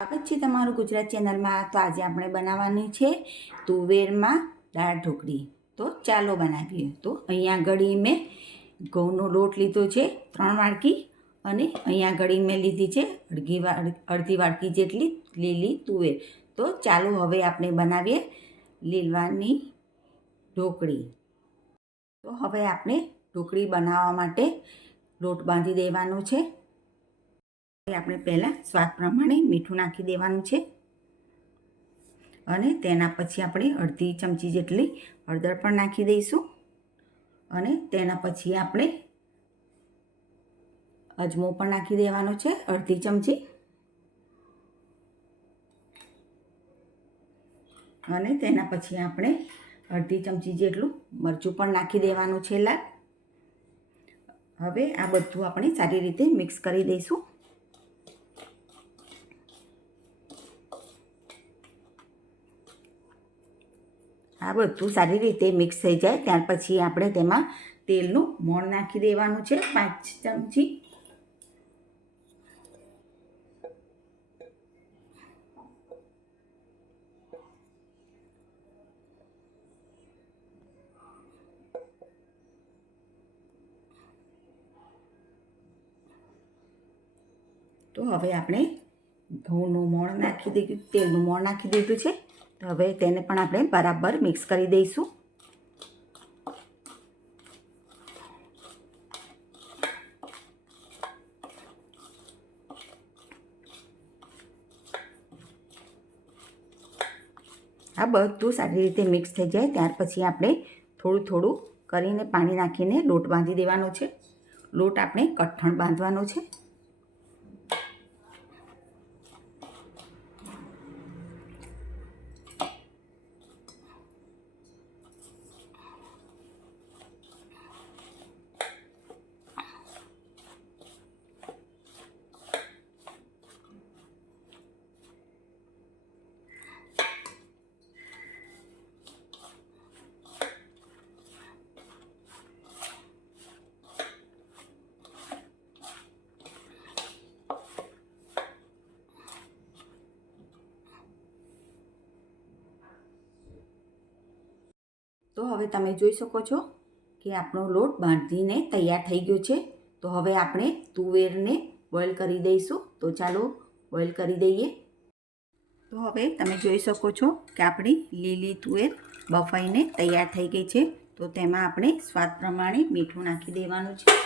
સ્વાગત છે તમારું ગુજરાત ચેનલમાં. તો આજે આપણે બનાવવાની છે તુવેરમાં દાળ ઢોકળી. તો ચાલો બનાવીએ. તો અહીંયા ઘડી મેં ઘઉંનો લોટ લીધો છે ત્રણ વાડકી અને અહીંયા ઘડી મેં લીધી છે અડધી વાડ અડધી વાડકી જેટલી લીલી તુવેર. તો ચાલો હવે આપણે બનાવીએ લીલવાની ઢોકળી. તો હવે આપણે ઢોકળી બનાવવા માટે લોટ બાંધી દેવાનો છે. આપણે પહેલાં સ્વાદ પ્રમાણે મીઠું નાખી દેવાનું છે. અને તેના પછી આપણે અડધી ચમચી જેટલી હળદર પણ નાખી દઈશું. અને તેના પછી આપણે અજમો પણ નાખી દેવાનો છે, અડધી ચમચી. અને તેના પછી આપણે અડધી ચમચી જેટલું મરચું પણ નાખી દેવાનું છે લાલ. હવે આ બધું આપણે સારી રીતે મિક્સ કરી દઈશું. આ બધું સારી રીતે મિક્સ થઈ જાય. ત્યાર પછી આપણે તેમાં તેલનું મોણ નાખી દેવાનું છે. પાંચ ચમચી. તો હવે આપણે ઘઉંનું મોણ નાખી દીધું, તેલનું મોણ નાખી દીધું છે. હવે તેને પણ આપણે બરાબર મિક્સ કરી દઈશું. આ બધું સારી રીતે મિક્સ થઈ જાય, ત્યાર પછી આપણે થોડું થોડું કરીને પાણી નાખીને લોટ બાંધી દેવાનો છે. લોટ આપણે કઠણ બાંધવાનો છે. તો હવે તમે જોઈ શકો છો કે આપણો લોટ બાંધીને તૈયાર થઈ ગયો છે. તો હવે આપણે તુવેરને બોઇલ કરી દઈશું. તો ચાલો બોઇલ કરી દઈએ. તો હવે તમે જોઈ શકો છો કે આપણી લીલી તુવેર બફાઈને તૈયાર થઈ ગઈ છે. તો તેમાં આપણે સ્વાદ પ્રમાણે મીઠું નાખી દેવાનું છે.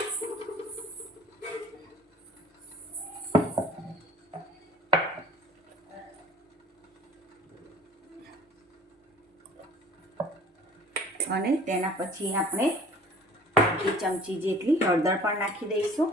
અને તેના પછી આપણે બે ચમચી જેટલી હળદર પણ નાખી દઈશું.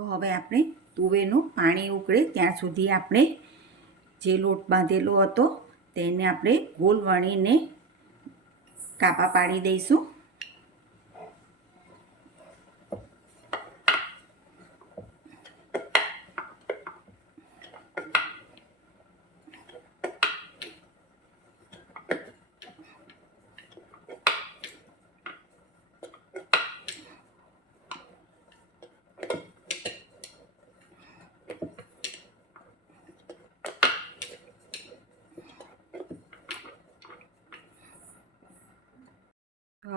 તો હવે આપણે તુવેરનું પાણી ઉકળે. ત્યાં સુધી આપણે જે લોટ બાંધેલો હતો તેને આપણે ગોલ વણીને કાપા પાડી દઈશું.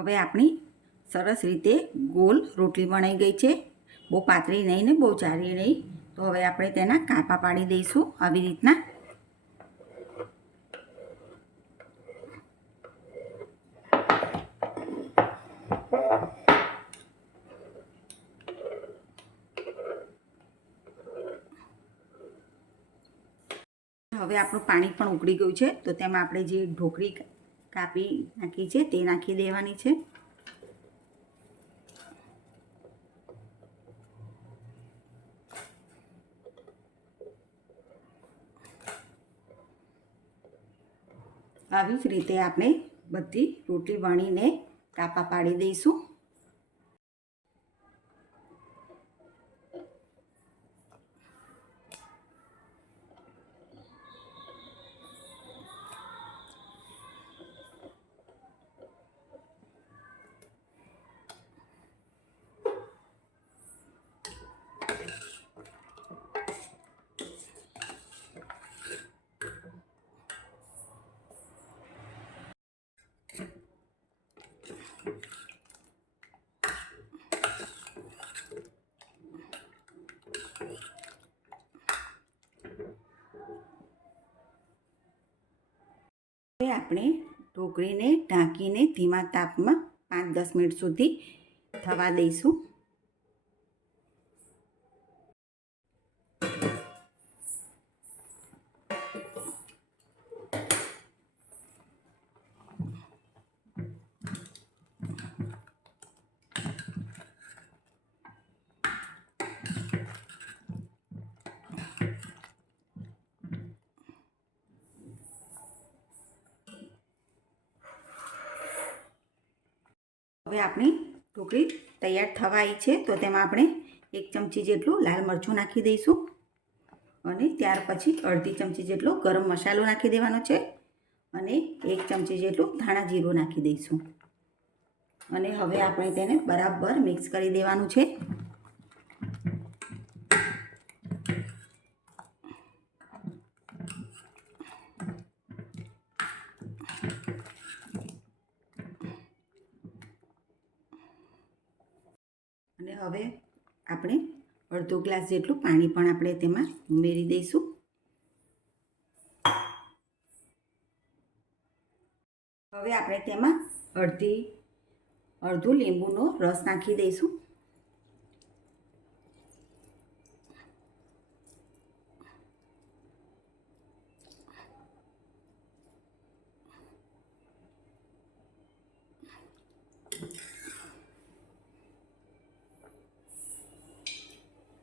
હવે આપણી સરસ રીતે ગોલ રોટલી વણાઈ ગઈ છે. બહુ પાતળી નહીં ને બહુ જાડી નહીં. તો હવે આપણે તેના કાપા પાડી દઈશું આવી રીતના. હવે આપણું પાણી પણ ઉકળી ગયું છે. તો તેમાં આપણે જે ઢોકળી કાપી નાખી છે, તે નાખી દેવાની છે. આવી જ રીતે આપણે બધી રોટલી વણીને કાપા પાડી દઈશું. હવે આપણે ઢોકળીને ઢાંકીને ધીમા તાપમાં પાંચ દસ મિનિટ સુધી થવા દઈશું. હવે આપણી ઢોકળી તૈયાર થવાઈ છે, તો તેમાં આપણે એક ચમચી જેટલું લાલ મરચું નાખી દઈશું અને ત્યાર પછી અડધી ચમચી જેટલો ગરમ મસાલો નાખી દેવાનો છે અને એક ચમચી જેટલું ધાણા જીરું નાખી દઈશું. અને હવે આપણે તેને બરાબર મિક્સ કરી દેવાનું છે. હવે આપણે અડધો ગ્લાસ જેટલું પાણી પણ આપણે તેમાં ઉમેરી દઈશું. હવે આપણે તેમાં અડધી, અડધું લીંબુનો રસ નાખી દઈશું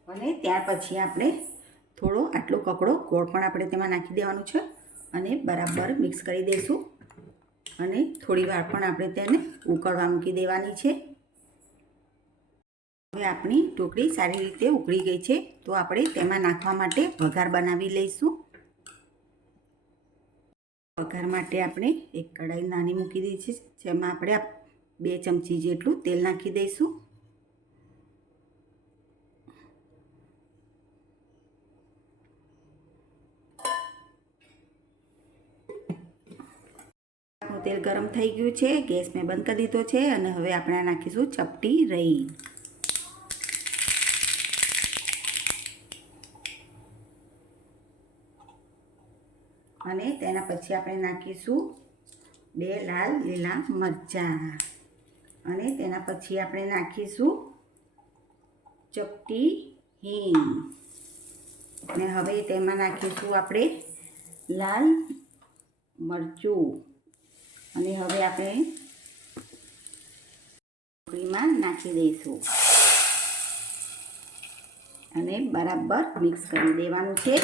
અને ત્યાર પછી આપણે થોડો આટલો કકડો ગોળ પણ આપણે તેમાં નાખી દેવાનું છે અને બરાબર મિક્સ કરી દઈશું. અને થોડી વાર પણ આપણે તેને ઉકળવા મૂકી દેવાની છે. હવે આપણી ઢોકળી સારી રીતે ઉકળી ગઈ છે, તો આપણે તેમાં નાખવા માટે વઘાર બનાવી લઈશું. વઘાર માટે આપણે એક કઢાઈ નાની મૂકી દીધી છે, જેમાં આપણે બે ચમચી જેટલું તેલ નાખી દઈશું. આપણું તેલ ગરમ થઈ ગયું છે, ગેસ મેં બંધ કરી દીધો છે અને હવે આપણે નાખીશું ચપટી રહી. અને તેના પછી આપણે નાખીશું બે લાલ લીલા મરચાં. અને તેના પછી આપણે નાખીશું ચપટી હિંગ. અને હવે તેમાં નાખીશું આપણે લાલ મરચું. અને હવે આપણે ઢોકળીમાં નાખી દઈશું. અને બરાબર મિક્સ કરી દેવાનું છે.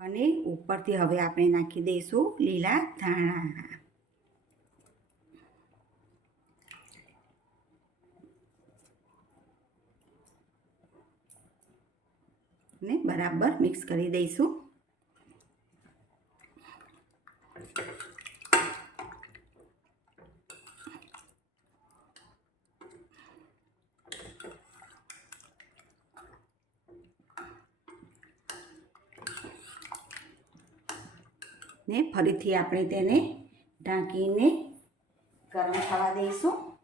અને ઉપરથી હવે આપણે નાખી દઈશું લીલા ધાણા ને બરાબર મિક્સ કરી દઈશું. ને ફરીથી આપણે તેને ઢાંકીને ગરમ થવા દઈશું.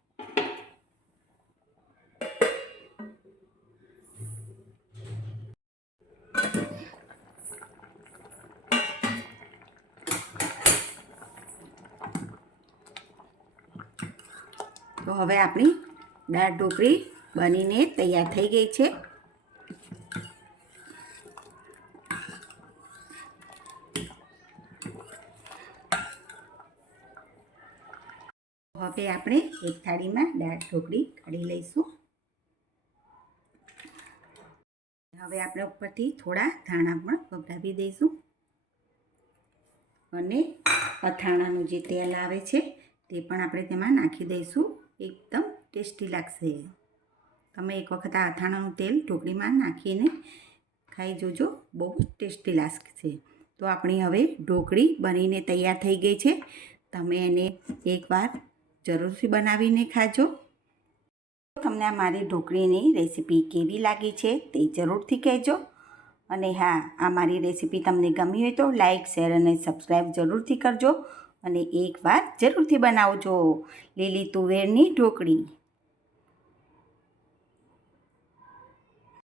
હવે આપણી દાળ ઢોકળી બનીને તૈયાર થઈ ગઈ છે. હવે આપણે એક થાળીમાં દાળ ઢોકળી કાઢી લઈશું. હવે આપણે ઉપરથી થોડા ધાણા પણ વઘાવી દઈશું. અને અથાણાનું જે તેલ આવે છે તે પણ આપણે તેમાં નાખી દઈશું. એકદમ ટેસ્ટી લાગશે. તમે એક વખત આ અથાણાનું તેલ ઢોકળીમાં નાખીને ખાઈ જોજો. બહુ જ ટેસ્ટી લાગશે. તો આપણી હવે ઢોકળી બનીને તૈયાર થઈ ગઈ છે. તમે એને એકવાર જરૂરથી બનાવીને ખાજો. તમને આ મારી ઢોકળીની રેસીપી કેવી લાગી છે તે જરૂરથી કહેજો. અને હા, આ મારી રેસીપી તમને ગમી હોય તો લાઇક શેર અને સબસ્ક્રાઈબ જરૂરથી કરજો. અને એકવાર જરૂરથી બનાવજો. લીલી તુવેરની ઢોકળી.